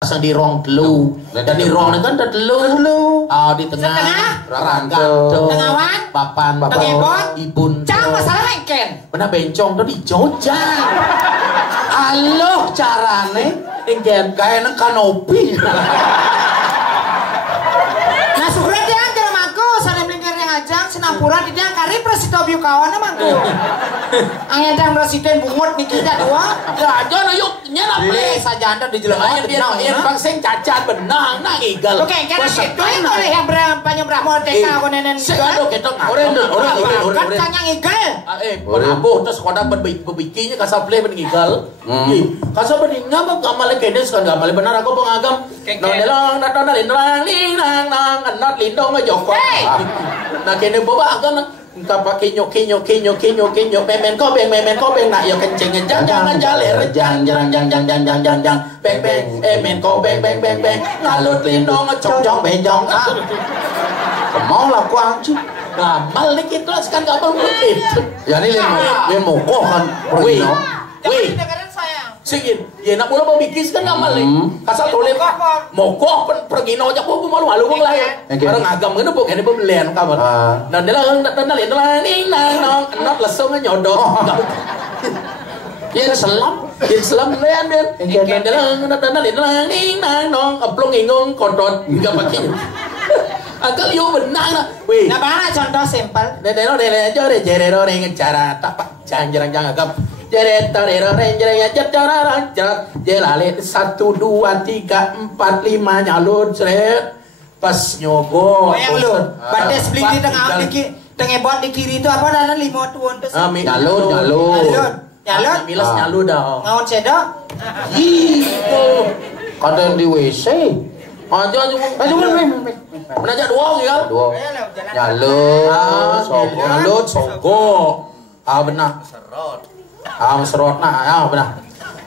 sang di rong telu dan di rong kan ada telu di tengah rangga tengawan papan ibun jangan masalah engken benar bencong tuh di Jogja aloh carane engken kayak neng kanopi nah surat dia jalan mangku sana melingkar yang ajang senapura di dia kari presiden view kawan mangku angin yang presiden bungut niki dua ya aja no yuk nyala play saja anda di jalan aja yang bangsa cacat benang nang igal oke karena itu yang boleh yang banyak brahmo teka konenen segala kita orang kan canyang igal penabuh terus kodang berbikinya kasar play benigal kasar beningam gamal kedes kan gamal benar aku pengagam nondelang nang anat lindong ngejoko nah kene boba kan kapag kinyo memen ko beng na yo kenceng jangan jaler jang beng men ko beng ngalut lindong cong benjong mau lah kuang ci gamal dikit lah kan gamal begitu ya ini lihat moko kan wih Sigin, ya nak mula pemikis kan gamal nih. Kasar tulen mogok pergino aja aku malu-malu kok lah ya. Orang agam kan pok ini pembelian kabar. Dan dia nang not lesung nyodot. Yang selam lian dia. Yang dia nang aplong ingung kodot juga pakai. Agak yo benang lah. Wih. Nah mana contoh simpel? Dede aja deh jerero dengan cara tak jangan agam. Jeret tarero ranger ya jetaran jelale 1 2 3 4 5 nyalur seret pas nyogo yang lu bates beli di tengah bot di kiri itu apa dana 5 tuan terus nyalur milas nyalur dah ngaon cedok gitu kadang di WC aja menajak dua ya nyalur sogo benar serot nah benar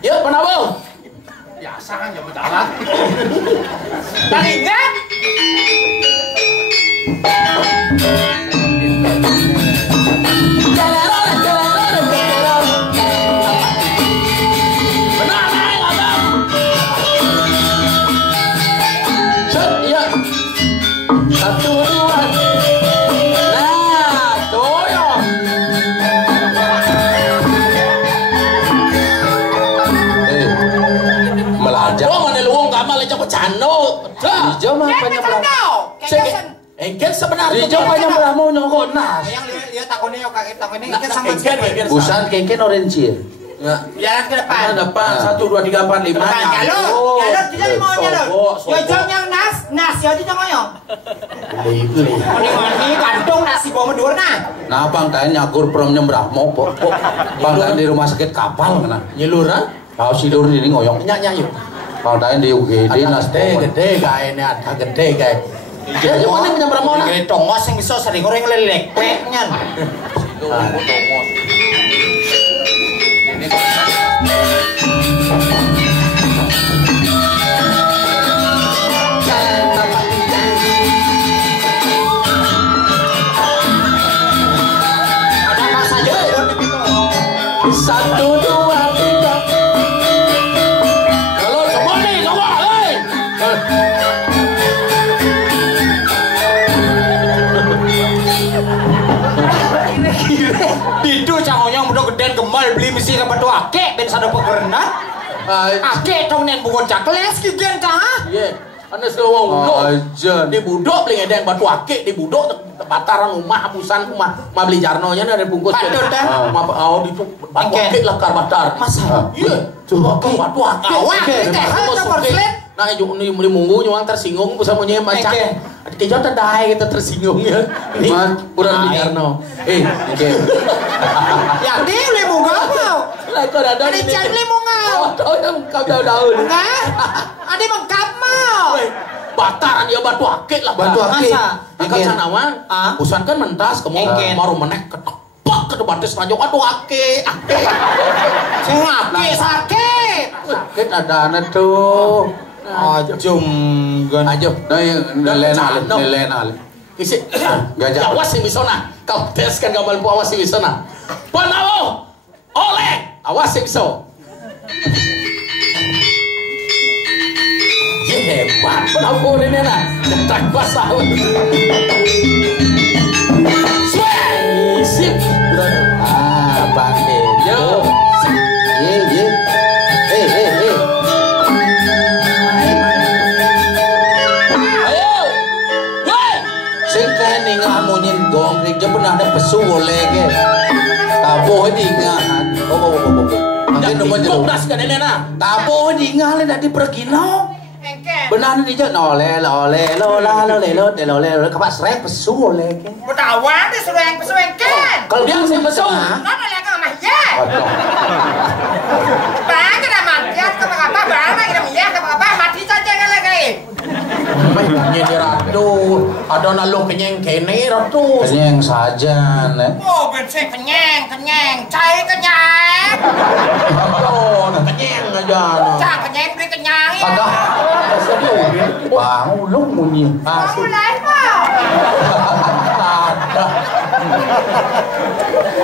yuk penabung biasa kan jam berjalan dan ingat benar naik abang set ya 1 2 Cano, hijau mah banyak bramo. Engkel sebenarnya hijau banyak bramo nyokot nah. Yang lihat takonnya kaget takonnya engkel sama busan kengken orange ya. Jalan ke depan. Depan 1 2 3 4 5. Jalur kita mau jalur. Jojong yang nas ya itu ngoyo. Beli. Mani kantong nasi bawa medur nah. Nah, Bang Tain nyakur prom nyembrahmo kok. Bang Tain di rumah sakit kapal kena. Nyelur ah? Tahu silur ini ngoyong. Nyak yuk. Bang Tain di UGD nas gede kayaknya ada gede kayak. Ya cuma ini nyembrahmo nah. Gede tongos yang bisa sering orang lelek peknya. Tongos. Satu dua tiga. Halo, semua nih, semua, hei. Itu cangonyong udah gedean gemal beli misi ke batu ake ben sada pekerenat. Ake tong nen bukan cakles kigen tah. Iya. Anda sewang aja di budok beli ngedeng batu ake di budok bataran rumah hapusan rumah mau beli jarnonya dari bungkus mau di batu ake lah karbatar masa iya batu ake nah ini munggu nyuang tersinggung bisa mau nyem baca kejauh terdai kita tersinggung ya ini kurang di jarno yang dia beli munggu apa lah kau ada di cari beli munggu tahu yang kau daun enggak ada mengkap mau bataran ya batu ake lah batu ake angkat sanawan usan kan mentas kemudian baru menek ketepak ke batis lanjut aduh ake sakit ada anak tuh ajum nilai isi awas si misona kau tes kan gak mampu awas si misona panawo oleh awas si miso Cepat penabur ini nah. Cetak basah. Sip. Ah, pandai. Yo. Ye. Ayo. Woi. Sing kene ngamunyin dong, dia pernah ada pesu oleh ke. Tabuh di ngahan. Oh. Mungkin nomor jeruk. Das kan ini nah. Tabuh di ngahan dah dipergino. Benar ni je lole kapak srek pesu oleh ke. Bertawan dia suruh yang pesu engken. Kalau dia sih pesu. Nona lagi sama ya. Bang kena mati apa bang lagi sama ya apa mati saja kan lagi. Nyindir aduh, ada nalu kenyang kene ratu. Kenyang saja nih. Oh bersih kenyang, cai kenyang. Oh, kenyang aja. Cak kenyang beri kenyang ya. Agak. Bang, ulung munyi. Kamu lain pak.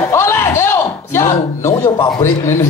Oleh, ayo. Siap. Nấu vô pabrik ni.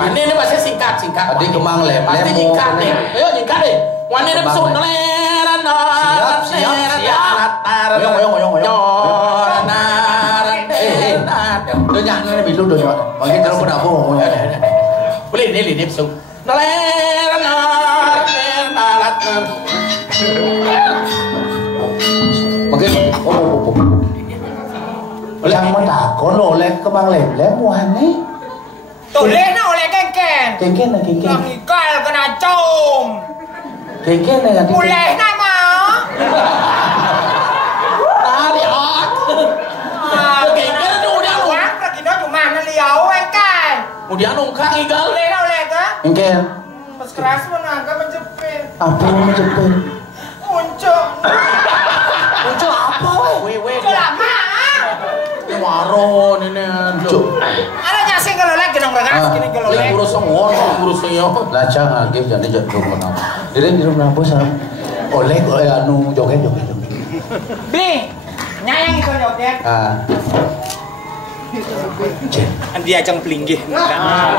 Mana ini bahasa singkat. Tadi kemang lem. Pasti singkat nih. Ayo singkat deh. Mana ini pesut leran. Siap. Udah nyanyi bilu udah nyanyi. Makin terus udah bohong. Boleh ini pesut. Leran. Makin. Yang menakon oleh kemang lem muane. Toleh na oleh kengken. Kengken. Nakikal kena com. Kengken na kengken. Mulai na mau. Tali hot. Kengken tu dia lu. Lagi no cuma na liau kengken. Kemudian nungkang igal. Oleh na oleh ka. Kengken. Pas keras menangkap menjepit. Apa menjepit? Muncul. Muncul apa weh? Muncul lama. Waron ini anjuk. Ada nyasing kalau lagi dong rekan segini kalau lagi. Urus urusnya. Lacang lagi jadi jatuh mana. Diri di rumah bos oleh anu joget. Bi, nyayang itu joget. Ah. Andi ajang pelinggih. Benar.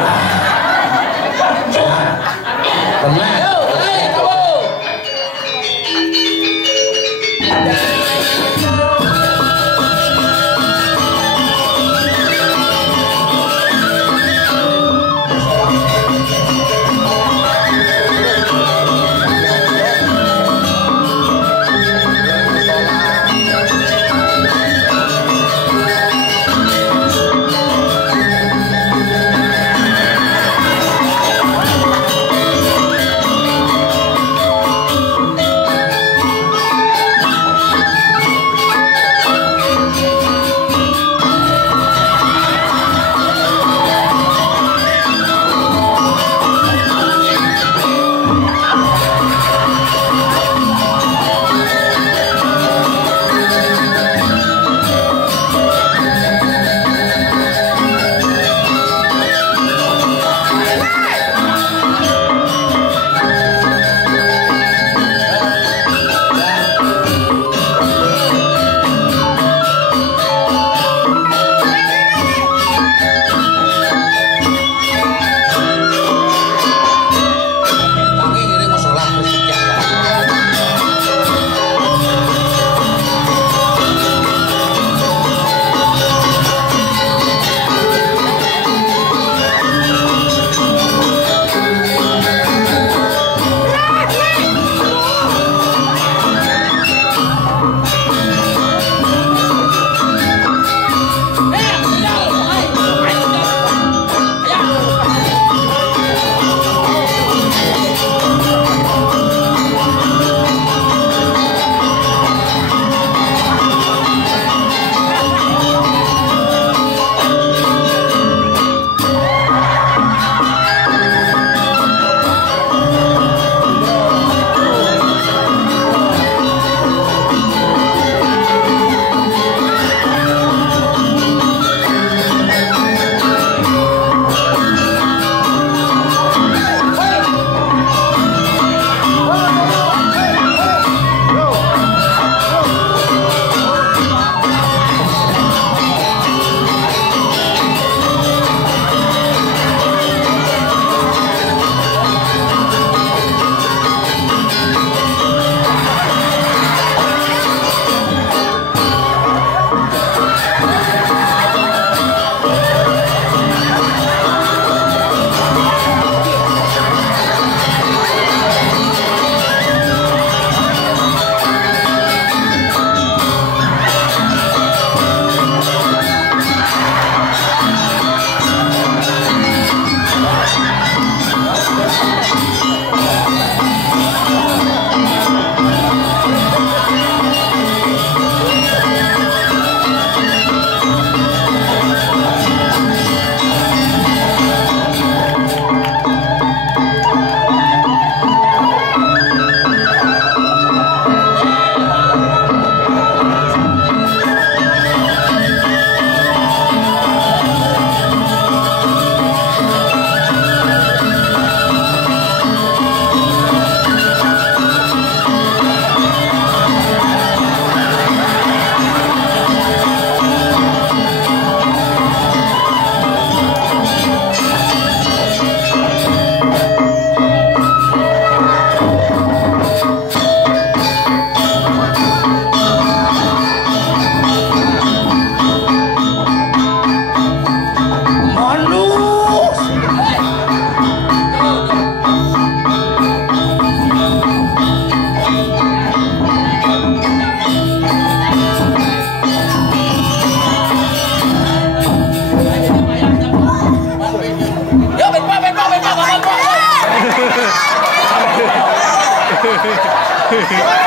Coba.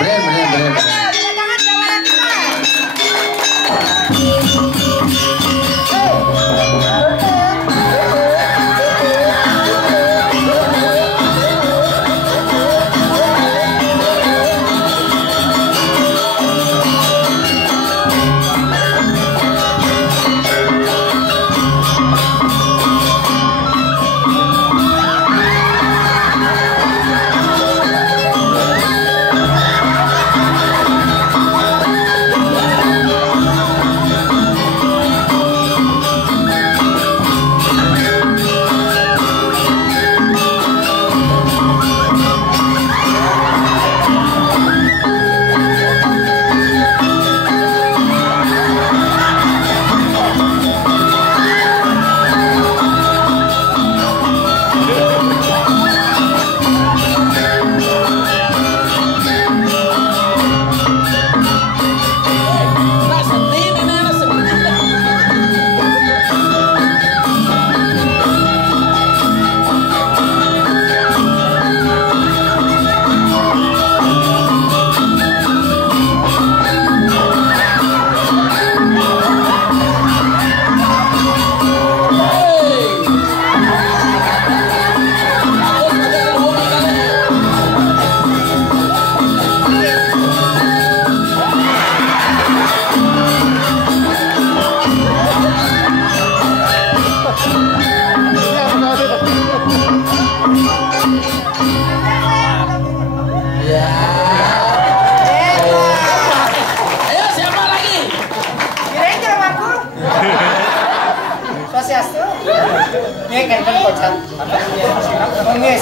Bener.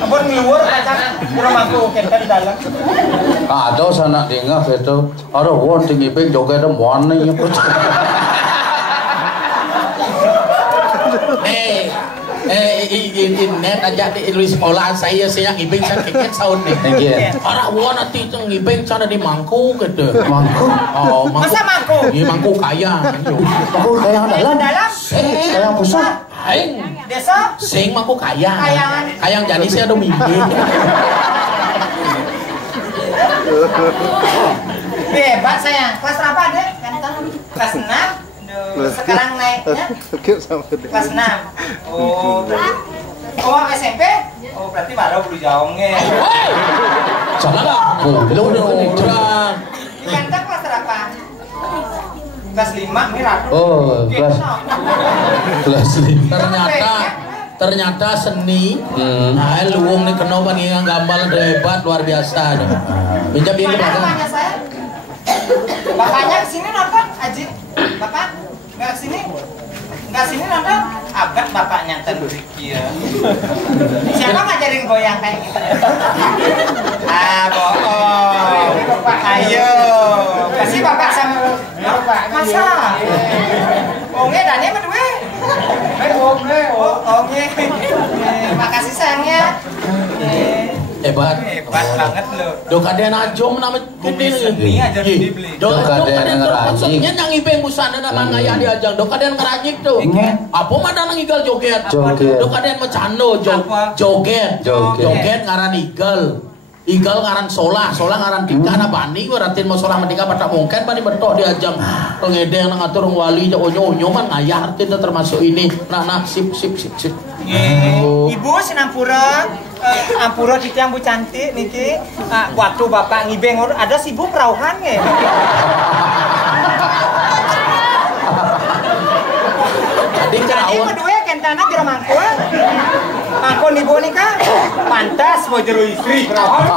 Ampun ngeluar kacang kurang mampu kenten dalam. Ada sana dingah itu. Ada won tinggi pek joget ada mana yang net aja di Luis Pola saya ngibing saya keket sound nih. Orang won nanti itu ngibing sana di Mangku gitu. Mangku? Oh, Mangku. Masa Mangku? Iya Mangku Kayang. Mangku Kayang dalam? Kayang pusat? Aing. Desa? Sing Mangku Kayang. Kayangan. Kayang jadi saya ada mimpi. Hebat sayang. Kelas berapa deh? Kelas 6. Sekarang naiknya kelas 6. Oh, SMP? Oh, berarti baru beli jaongnya. Salah lah. Belum udah. Di Kantang kelas berapa? Kelas 5 nih Ratu. Oh, kelas 5. Ternyata seni. Nah, luwung nih kena panggil gambar hebat luar biasa. Pinjam dia Mana bapaknya saya? Bapaknya kesini nonton, Aji? Bapak? Nggak kesini? Nggak sini nonton? Abad bapaknya terberikir. Siapa ngajarin goyang kayak gitu? Bohong. Ayo, kasih bapak sama masa? Onge dan dia berdua. Onge. Makasih sayangnya. Hebat banget lo. Dok ada najom nama gede nih aja dibeli. Dok ada yang ngerajik. Maksudnya yang ibeng busana nama ngaya diajang. Dok ada yang ngerajik tuh. Apa mah dan ngigal joget. Dok ada yang macano joget. Joget ngaran igal. Igal ngaran solah ngaran tika na bani waratin mau solah menika pada mungkin bani betok diajang pengedeng nang atur wali onyo man ngaya artin termasuk ini. Nah sip. Ibu sinampura ampura kita yang Bu cantik niki waktu bapak ngibeng ada sibuk rauhan nge. Jadi berdua kentana kira mangku. Mangku ibu nikah pantas mau jero istri rauhan.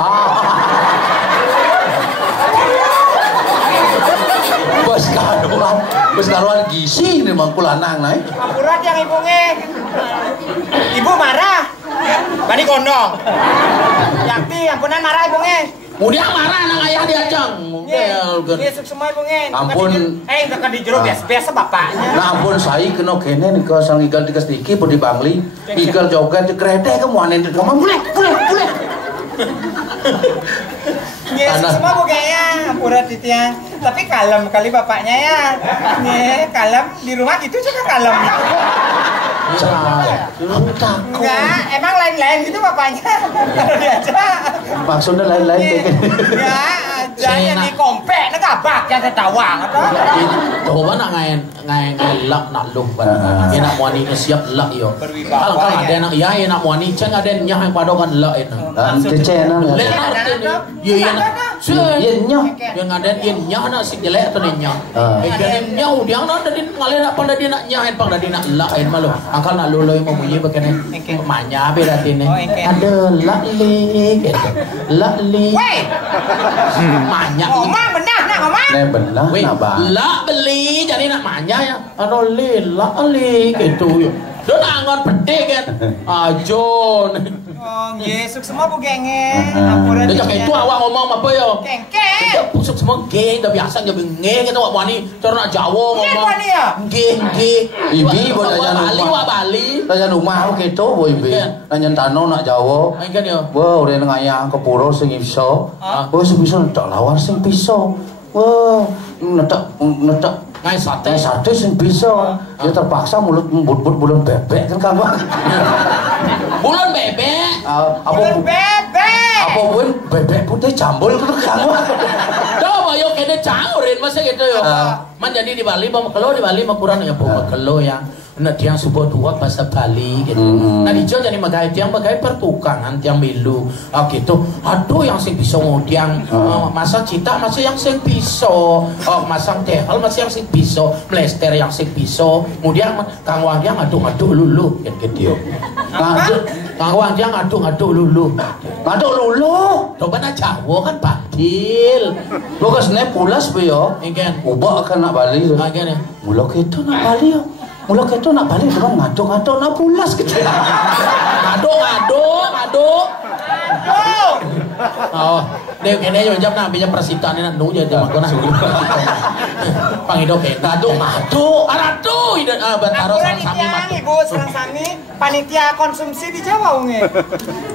Bos karuan gisi nih mangku lanang naik. Ampura yang ibu nge. Ibu marah. Bani kondong. Yakti ampunan marah ibu nge. Kemudian marah nang ayah diajang. Ngesuk semua ibu nge. Ampun. Dekat di jero biasa bapaknya. Nah ampun saya kena kene nih kalau sang igal tiga sedikit pun di Bangli. Igal joget di kereta kamu anen di kamar boleh. Ngesuk semua bu gaya. Ampura titiang. Tapi kalem kali bapaknya ya. Kalem di rumah gitu juga kalem. Aku takut. Enggak, emang lain-lain gitu bapaknya. Kalau diajak. Maksudnya lain-lain kayak gini. Enggak, aja di kompek nak kabak yang ketawang atau. Coba nak ngain lak nak luh pada. Dia nak muani ke siap lak yo. Kalau ada nak ya nak muani ceng ada nyah yang padokan lak itu. Cecena. Ya nyah. Yang ada dia nyah nak si jelek atau dia nyah. Jadi nyah dia nak dari ngalir nak pada dia nak nyah pang dari nak lak itu malu. Angkal nak lolo yang memunyi begini. Manya berat ini. Ada lak li. Weh. Manya. Ngomong benar nak ngomong. Nah benar nak bah. Lak beli jadi nak manya ya. Ano lak li gitu. Dia nak ngon pedih kan. Ajon. Oh, Yesus semua bu genge. Dia cakap itu awak ngomong apa ya? Gengke. Dia pusuk semua geng, dah biasa dia bengeng kita awak wani. Cara nak Jawa ngomong. Geng. Ibi boleh Bali, Bali. Tanya rumah aku gitu, boy ibi. Tanya tano nak Jawa. Kan ya. Wah, udah ngayang ke pura sing iso. Wah, sing iso netak lawan sing piso. Wah, netak Ngai sate. Sate sing bisa. Dia terpaksa mulut membut-but bulan bebek kan kamu. Bulan bebek. Bulan bebek. Apa pun bebek putih jambul kan kamu. Coba yo kene caurin masa gitu yo. Man jadi di Bali mau kelo di Bali mau kurang ya mau kelo ya. Nah tiang subuh tua bahasa Bali gitu. Nah di Jawa jadi magai tiang pertukangan tiang milu. Gitu. Aduh yang sing bisa ngodiang masa cita masih yang sing bisa. Masang tehal masih yang sing bisa. Mlester yang sing bisa. Kemudian Kang Wangdiang ngaduk lulu gitu. Kang Wangdiang ngaduk lulu. Ngaduk lulu. Coba nak Jawa kan badil. Lo kesene pulas be yo. Ingin. Ubah kan nak Bali. Ingin ya. Mula gitu nak Bali yo. Mula gitu nak Bali dengan ngaduk nak pulas gitu. Ngaduk. Oh, dia kene yo jam nak bija persitaan nak nu je mah kona. Pangido ke ngaduk. Aratu ide Bataro sang sami mah. Ibu sang sami panitia konsumsi di Jawa unge.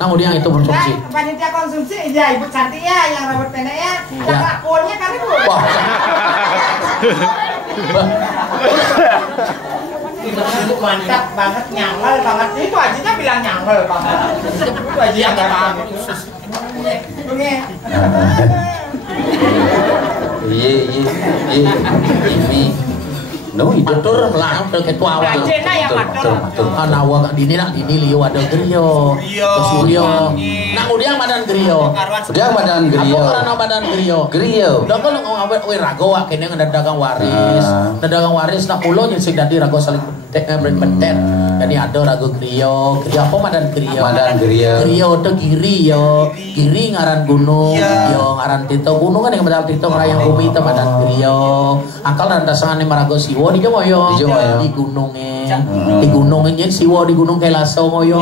Nah, dia itu konsumsi. Panitia konsumsi ya Ibu Cantik ya yang rambut pendek ya. Lakonnya kan Ibu. Wah. Mantap banget, nyangel banget. Itu ajinya bilang nyangel banget. Itu aji yang banget. Iya. Ini. No, itu matur lah ketua awak. Rajena yang matur. Ana awak dini liu ada griyo. Suryo. Nah udiang badan griyo. Udiang badan griyo. Apa karena badan griyo? Griyo. Da kalau ngawet we rago wak kene dagang waris. Dagang waris nak ulo jeung sing dadi rago saling bentet. Jadi ada rago griyo. Griyo apa badan griyo? Badan griyo. Griyo teh giri yo. Giri ngaran gunung, yo ngaran tito gunung kan yang badal tito ngrayang bumi teh badan griyo. Akal dan dasangane marago siwo di Jawa yo. Di gunungnya. Di gunungnya siwo di gunung Kailaso ngoyo.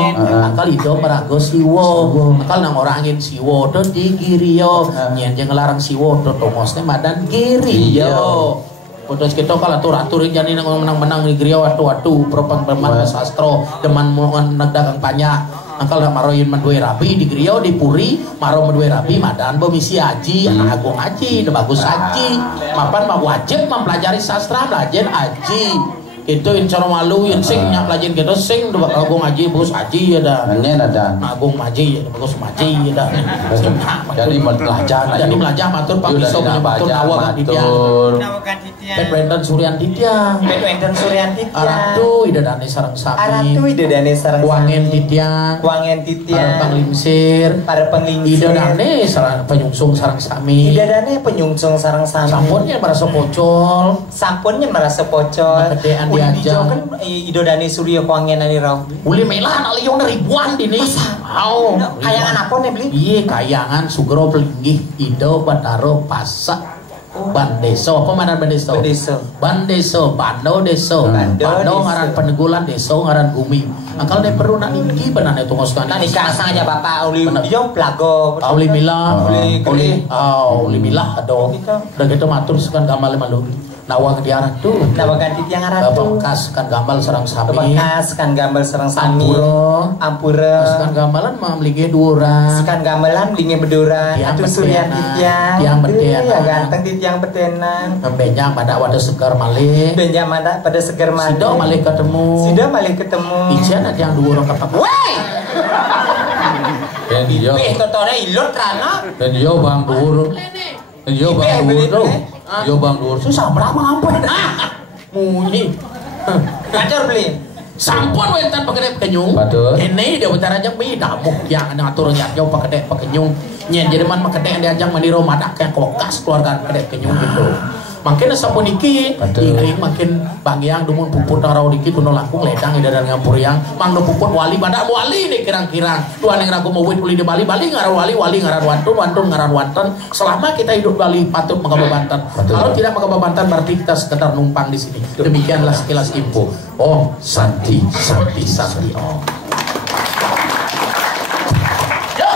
Akal itu marago siwo. Akal nang orang angin siwo tuh di Giriyo. Nyen jeung ngelarang siwo tuh tomosnya madan Giriyo. Putus kita kalau atur jadi menang-menang di Giriyo waktu propang berman sastro deman dagang banyak. Angkal nak maroyin mandue rabi di Giriyo di Puri maro mandue rabi madan bomisi haji anak agung haji udah bagus haji mapan mah wajib mempelajari sastra belajar haji itu insya Allah malu yang sing nyak pelajarin gitu sing udah agung haji bagus haji ya dah agung haji ya bagus haji ya dah jadi belajar matur pak iso matur nawa kan Pet Suryan Ditya Aratu ida dane sareng sami Wangen Ditya para panglimsir ida dane sareng penyungsung sareng sami sampunnya merasa pocol kedean diajak kan ida dane Surya Wangen ani raw uli melah anak liung ribuan dini kayangan apa nih beli iya kayangan sugro pelinggih ida Bataro Pasak Bandeso, apa mana Bandeso? Bandeso, Bando Deso, Bando ngaran penegulan Deso ngaran bumi. Akal ne perlu nak niki benar itu ngoskan. Nah nikah aja bapak uli dia plago. Uli milah ado. Udah gitu matur sekan gamal malu. Nawa ke Ratu. Nawa ganti tiang Ratu. Bekas kan gambar serang sami. Bekas kan gambar serang sami. Ampura. Kan gambaran mah melinge duran. Kan gambaran melinge beduran. Atuh suryan titiang. Tiang betenan. Ya ganteng titiang betenan. Benjang pada wadah segar malih. Benjang pada segar malih. Sido malih ketemu. Ijan ada yang dua orang ketemu. Woi. Dan dia. Totone ilot rana. Dan dia bang dur. Dan dia bang dur. Dia bang dur. Susah berapa ngapain? Munyi. Kacor beli. Sampun wentan pakai pekenyung. Ini dia bentar aja mi damuk yang ngatur jauh pakai pekenyung. Nyen jadi man pakai dia ajang mandi romadak kayak kokas keluarga pakai pekenyung gitu. Makin sampun iki, iring makin bangyang dumun puput narau dikit kuno langkung ledang ida dan ngampuriang. Mang do puput wali badak wali nih kirang-kirang. Tuan yang ragu mau pulih di Bali ngaran wali ngaran wantun ngaran wanten. Selama kita hidup Bali patut mengababantan. Kalau tidak mengababantan berarti kita sekedar numpang di sini. Demikianlah sekilas info. Oh, Santi. Oh. Ya.